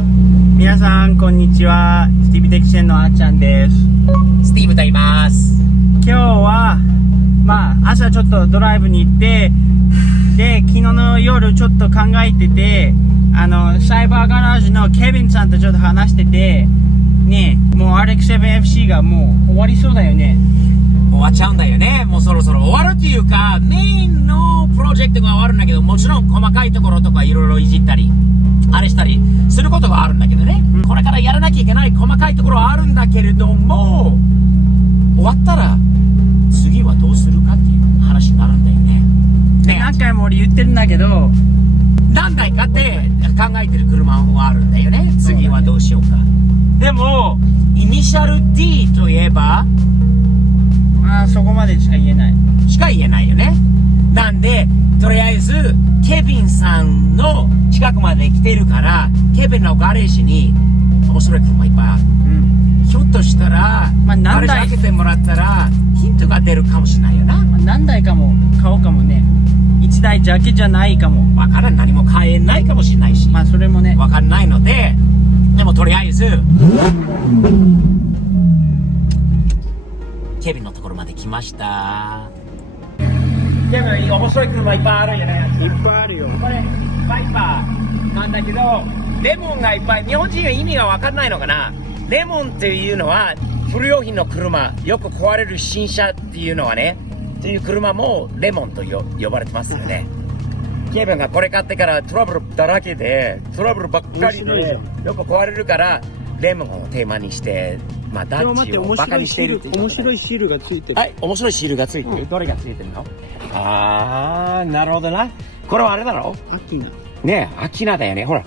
皆さんこんにちは。スティーブテクシェンのあっちゃんです。スティーブと言います。今日は朝ちょっとドライブに行って、で昨日の夜ちょっと考えてて、サイバーガラージのケビンさんとちょっと話しててね、もう RX7FC がもう終わりそうだよね。終わっちゃうんだよね。もうそろそろ終わるというか、メインのプロジェクトが終わるんだけど、もちろん細かいところとかいろいろいじったりあれしたりすることがあるんだけどね、これからやらなきゃいけない細かいところはあるんだけれども、終わったら次はどうするかっていう話になるんだよね。何回も俺言ってるんだけど、何台かって考えてる車はあるんだよね。次はどうしようか。でもイニシャル D といえばそこまでしか言えないよね。なんでとりあえずケビンさんの近くまで来てるから、ケビンのガレージに面白い車いっぱいある、ひょっとしたら、何台ガレージ開けてもらったらヒントが出るかもしれないよな。何台かも買おうかもね。1台だけじゃないかも。わからん、何も買えないかもしれないし、それもねわかんないので、でもとりあえずケビンのところまで来ました。ケビン面白い車いっぱいあるよね。いっぱいあるよ。これバイパーなんだけど、レモンがいっぱい。日本人は意味が分かんないのかな。レモンっていうのは不良品の車、よく壊れる新車っていうのはね、っていう車もレモンと呼ばれてますよね。ケビンがこれ買ってからトラブルだらけで、トラブルばっかりでよく壊れるから、レモンをテーマにしてダッチをバカにしているっていう、面白いシールがついてる。はい、面白いシールがついてる、どれがついてるの？なるほどな。これはあれだろ？アキナねえ、アキナだよね。ほら、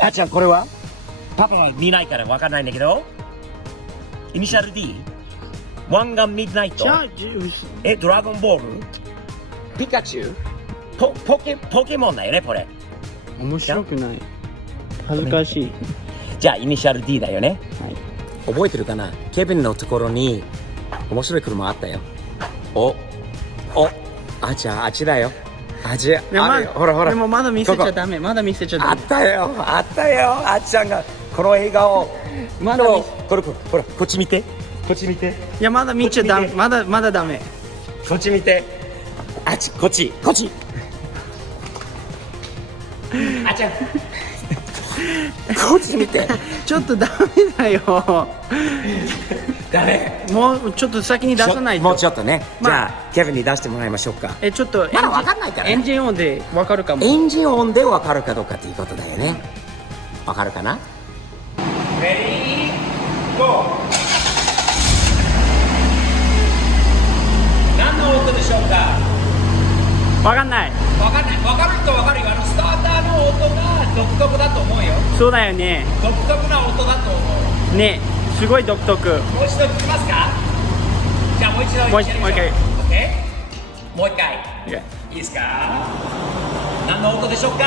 あっちゃん、これはパパは見ないから分かんないんだけど、イニシャル D、 ワンガンミッドナイト、ドラゴンボール、ピカチュウ、ポケモンだよね。これ面白くない、恥ずかしい。じゃあイニシャル D だよね。はい、覚えてるかな。ケビンのところに面白い車あったよ。あっちゃん、あっちだよ。あっちあるよ。ほらほら。でもまだ見せちゃダメ。まだ見せちゃダメ。あったよ。あっちゃんがこの笑顔。まだこれほら、こっち見て。いや、まだ見ちゃダメ。まだダメ。こっち見て。こっちあっちゃんこっち見て。ちょっとダメだよ。ダメ。もうちょっと先に出さないと。もうちょっとね。じゃあケビンに出してもらいましょうか。ちょっとまだ分かんないからね。エンジン音で分かるかも。エンジン音で分かるかどうかっていうことだよね。分かるかな。レディーゴー。何の音でしょうか。分かんない。分かる人分かるよ。スターターの音が独特だと思うよ。そうだよね。独特な音だと思うね、すごい独特。もう一度聞きますか。じゃあもう一度もう一回。オッケー。もう一回。いいですか。何の音でしょうか。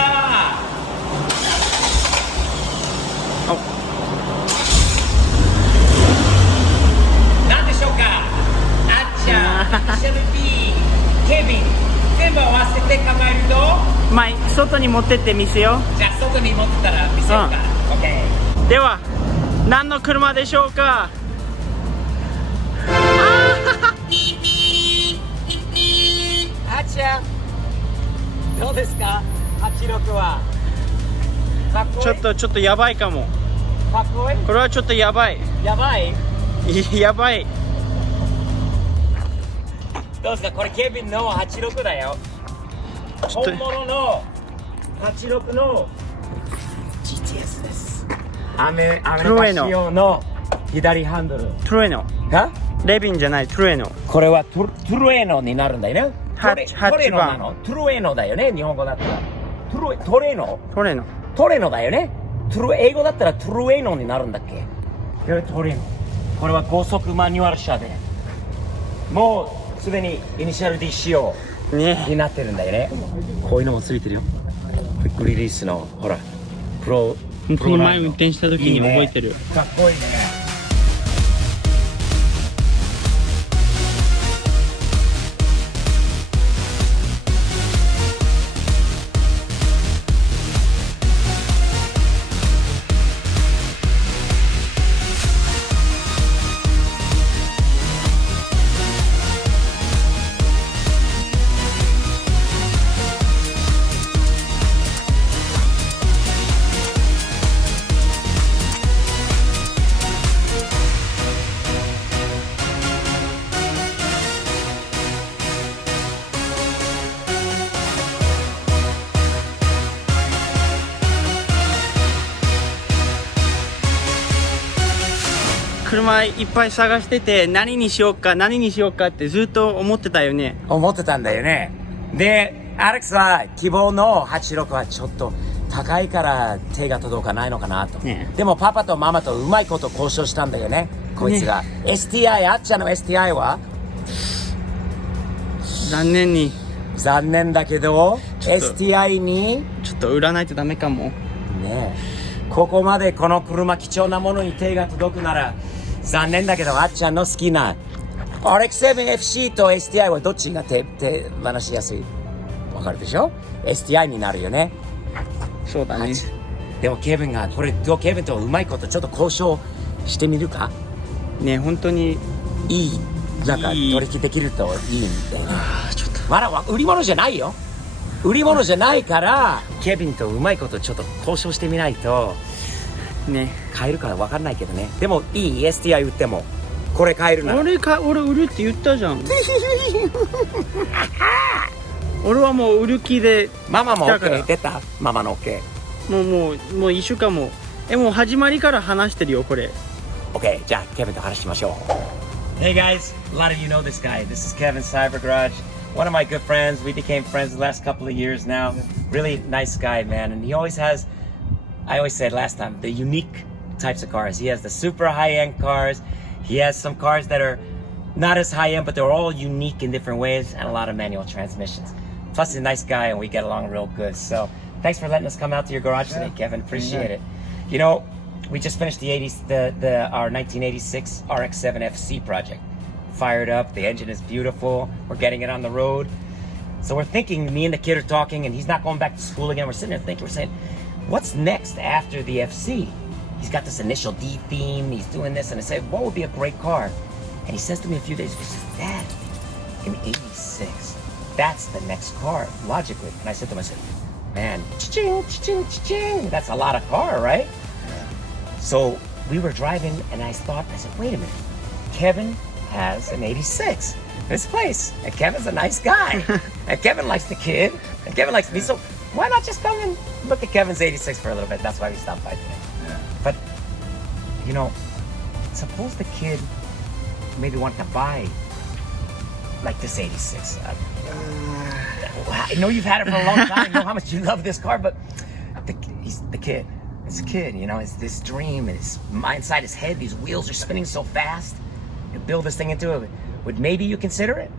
何でしょうか。あっちゃん、イニシャル B、ケビン、全部合わせて考えると、外に持ってって見せよじゃあ外に持ってたら見せようか。オッケう。では何の車でしょうか。あっちゃん、どうですか。86はかっこいい。ちょっとやばいかも。かっこいい。これはちょっとやばい。やばい。やばい。どうですか。これケビンの86だよ。本物の86の GTS です。アメリカ仕様の左ハンドル。トゥルエノ。レビンじゃない、トゥルエノ。これはトゥルエノになるんだよね。トレノなの。トゥルエノだよね、日本語だったら。トレノだよね。英語だったらトゥルエノになるんだっけ。トレノ。これは高速マニュアル車で、もうすでにイニシャル D 仕様になってるんだよね。こういうのもついてるよ。クイックリリースのほらプロ。この前運転した時に覚えてる。かっこいいね。車いっぱい探してて、何にしようかってずっと思ってたよね。思ってたんだよね。で、アレックスは希望の86はちょっと高いから手が届かないのかなと。ねでもパパとママとうまいこと交渉したんだよね。こいつが。STI、あっちゃんの STI は残念だけど、ちょっと STI に、ちょっと売らないとダメかも。ねえ、ここまでこの車貴重なものに手が届くなら、残念だけどあっちゃんの好きな RX-7FC と STI はどっちが手放しやすい？わかるでしょ？ STI になるよね。そうだね。でもケビンがこれケビンとうまいことちょっと交渉してみるか？ね、本当にいい、なんか取引できるといいんだよね。ちょっとまだ売り物じゃないよ。売り物じゃないからケビンとうまいことちょっと交渉してみないとね。買えるか分かんないけどね。でもいい STI 売ってもこれ買えるなら俺売るって言ったじゃん。俺はもう売る気で。ママもだから OK 出た。ママの OK。 もう一週間も。もう始まりから話してるよこれ。 OK、 じゃあケビンと話しましょう。 Hey guys, a lot of you know this guy. This is Kevin Cyber Garage, one of my good friends. We became friends the last couple of years now. Really nice guy, man. And he always has, I always said last time, the unique types of cars. He has the super high-end cars. He has some cars that are not as high-end, but they're all unique in different ways, and a lot of manual transmissions. Plus, he's a nice guy, and we get along real good. So, thanks for letting us come out to your garage today, Kevin. Appreciate it. You know, we just finished our 1986 RX-7 FC project. Fired up. The engine is beautiful. We're getting it on the road. So we're thinking, me and the kid are talking, and he's not going back to school again. We're sitting there thinking, we're saying, what's next after the FC? He's got this initial D theme. He's doing this, and I said, what would be a great car? And he says to me a few days, he says, Dad, in '86, that's the next car, logically. And I said to him, I said, man, cha-ching, cha-ching, cha-ching. That's a lot of car, right? So we were driving, and I said, wait a minute. Kevin has an '86. This place. And Kevin's a nice guy. And Kevin likes the kid. And Kevin likes me. So why not just come and look at Kevin's '86 for a little bit? That's why we stopped by today. Yeah. But, you know, suppose the kid maybe wanted to buy like this '86. I know you've had it for a long time. I know how much you love this car, but he's the kid. It's a kid, you know, it's this dream, and it's inside his head. These wheels are spinning so fast. You build this thing into it. Would maybe you consider it?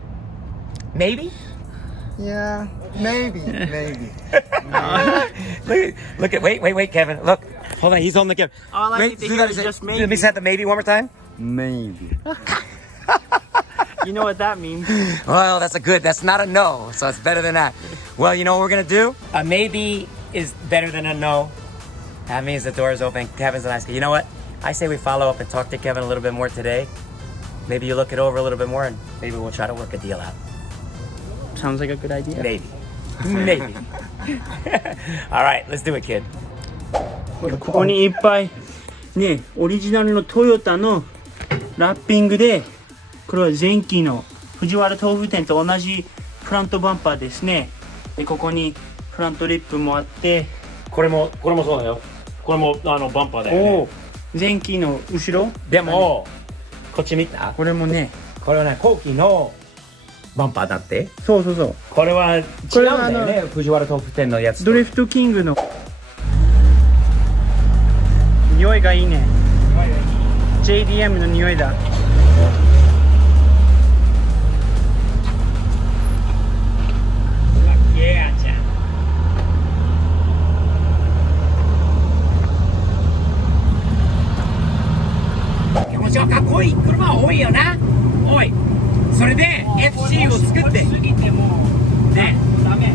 Maybe? Yeah, maybe. Look at, wait, Kevin. Look, hold on, he's on the camera. All I Wait, need to hear is just maybe. Let me set the maybe one more time. Maybe. You know what that means. Well, that's not a no, so it's better than that. Well, you know what we're gonna do? A maybe is better than a no. That means the door is open. Kevin's a nice guy. You know what? I say we follow up and talk to Kevin a little bit more today. Maybe you look it over a little bit more, and maybe we'll try to work a deal out. Sounds like a good idea. Maybe. All right, let's do it, kid. ここにいっぱいね、オリジナルのトヨタのラッピングで、これは前期の藤原豆腐店と同じフロントバンパーですね。で、ここにフロントリップもあって、これもそうだよ。これもバンパーだよね。前期の後ろ。でも、こっち見た？これもね、これはね、後期のバンパーだって。そうそうそう。これは違うんだよね、藤原豆腐店のやつと。ドリフトキングの匂いがいいね。JDM の匂いだ。かっこいい車多いよな。おい、それで FC を作ってすぎてもね、ダメ。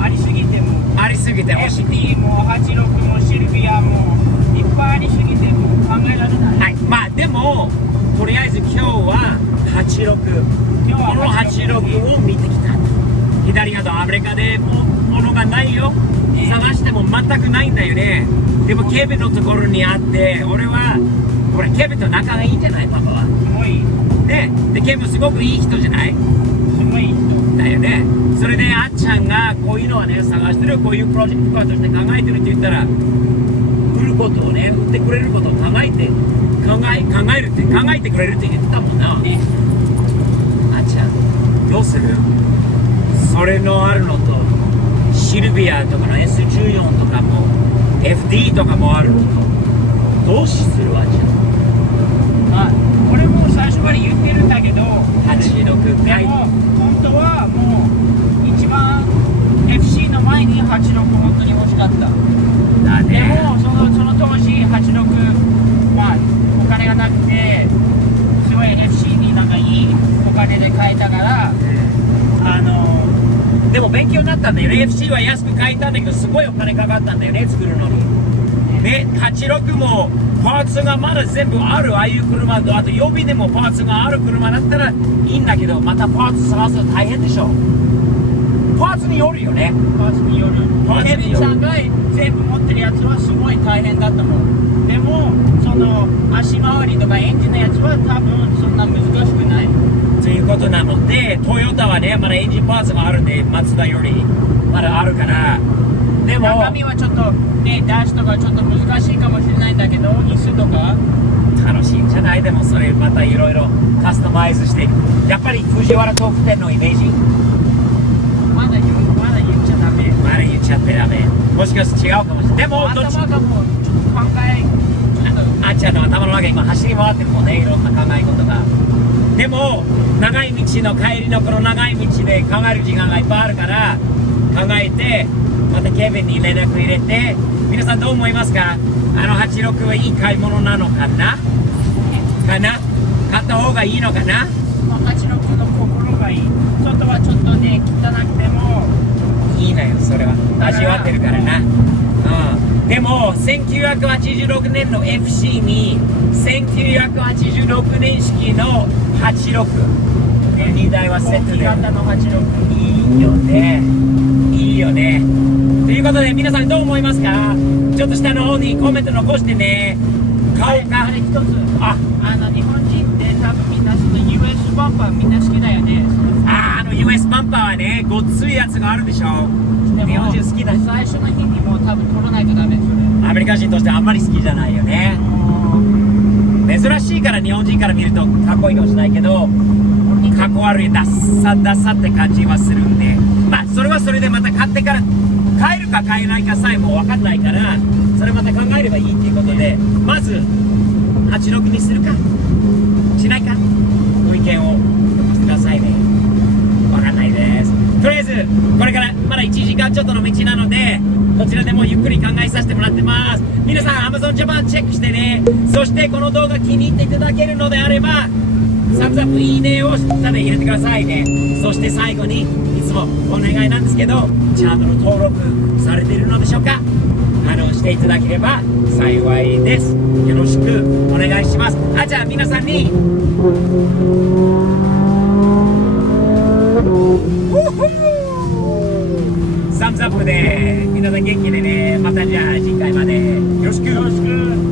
ありすぎてもありすぎて FT も86もシルビアもいっぱいありすぎても考えられない。はい、まあでもとりあえず今日は86、この86を見てきた。左側アメリカでものがないよ。探しても全くないんだよね。でもケビンのところにあって、俺はこれケビンと仲がいいんじゃない？パパは。すごい。ね、でケビンすごくいい人じゃない？すごい人だよね。それであっちゃんがこういうのはね探してる、こういうプロジェクトカーとして考えてるって言ったら、売ることをね、売ってくれることを考えて考えてくれるって言ってたもんな。ね。あっちゃん、どうする？それのあるのと、シルビアとかの S14 とかも、FD とかもあるのと、どうするあっちゃん？俺も最初から言ってるんだけど、86でも本当はもう一番 FC の前に86本当に欲しかった。だでね。もその当時86、まあお金がなくてすごい FC になんかいいお金で買えたから、でも勉強になったんだよね。FC は安く買えたんだけど、すごいお金かかったんだよね、作るのに。ね、86もパーツがまだ全部ある、ああいう車と、あと予備でもパーツがある車だったらいいんだけど、またパーツ探すの大変でしょ。パーツによるよね。パーツによる。ケビンさんが全部持ってるやつはすごい大変だったもん。でもその足回りとかエンジンのやつは多分そんな難しくないということなので、トヨタはね、まだエンジンパーツがあるんで、マツダよりまだあるから、でも中身はちょっとね、ダッシュとかちょっと難しいかもしれないんだけど、椅子とか楽しいんじゃない？でもそれまたいろいろカスタマイズして、やっぱり藤原豆腐店のイメージ、まだ言っちゃダメ。まだ言っちゃってダメ。もしかして違うかもしれない。でもどっち頭がもうちょっと考え、ちょっとあっちゃんの頭の中今走り回ってるもんね、いろんな考え事が。でも長い道の帰りのこの長い道で考える時間がいっぱいあるから考えて、またケビンに連絡入れて、皆さんどう思いますか？86はいい買い物なのかな？買った方がいいのかな？86の心がいい。外はちょっとね、汚くてもいいのよ、それは味わってるからな。でも1986年の FC に1986年式の86、2台はセットで型の86。いいよね、いいよね。ということで皆さんどう思いますか？ちょっと下の方にコメント残してね。買おうか。あれ一つ、日本人って多分みんなその US バンパーみんな好きだよね。US バンパーはね、ごっついやつがあるでしょ。でも日本人好きだ。最初の日にもう多分取らないとダメ。それアメリカ人としてあんまり好きじゃないよね。珍しいから日本人から見るとかっこいいかもしれないけど、かっこ悪いダッサダサって感じはするんで、まあそれはそれでまた買ってから買えるか買えないかさえも分かんないから、それまた考えればいいっていうことで、まず86にするかしないかご意見を残してくださいね。分かんないです。とりあえずこれからまだ1時間ちょっとの道なので、こちらでもゆっくり考えさせてもらってます。皆さん Amazon Japan チェックしてね。そしてこの動画気に入っていただけるのであればサムズアップ、いいねを下で入れてくださいね。そして最後にいつもお願いなんですけど、チャンネル登録されているのでしょうか？していただければ幸いです。よろしくお願いします。じゃあ皆さんにサムズアップで皆さん元気でね。またじゃあ次回までよろしく。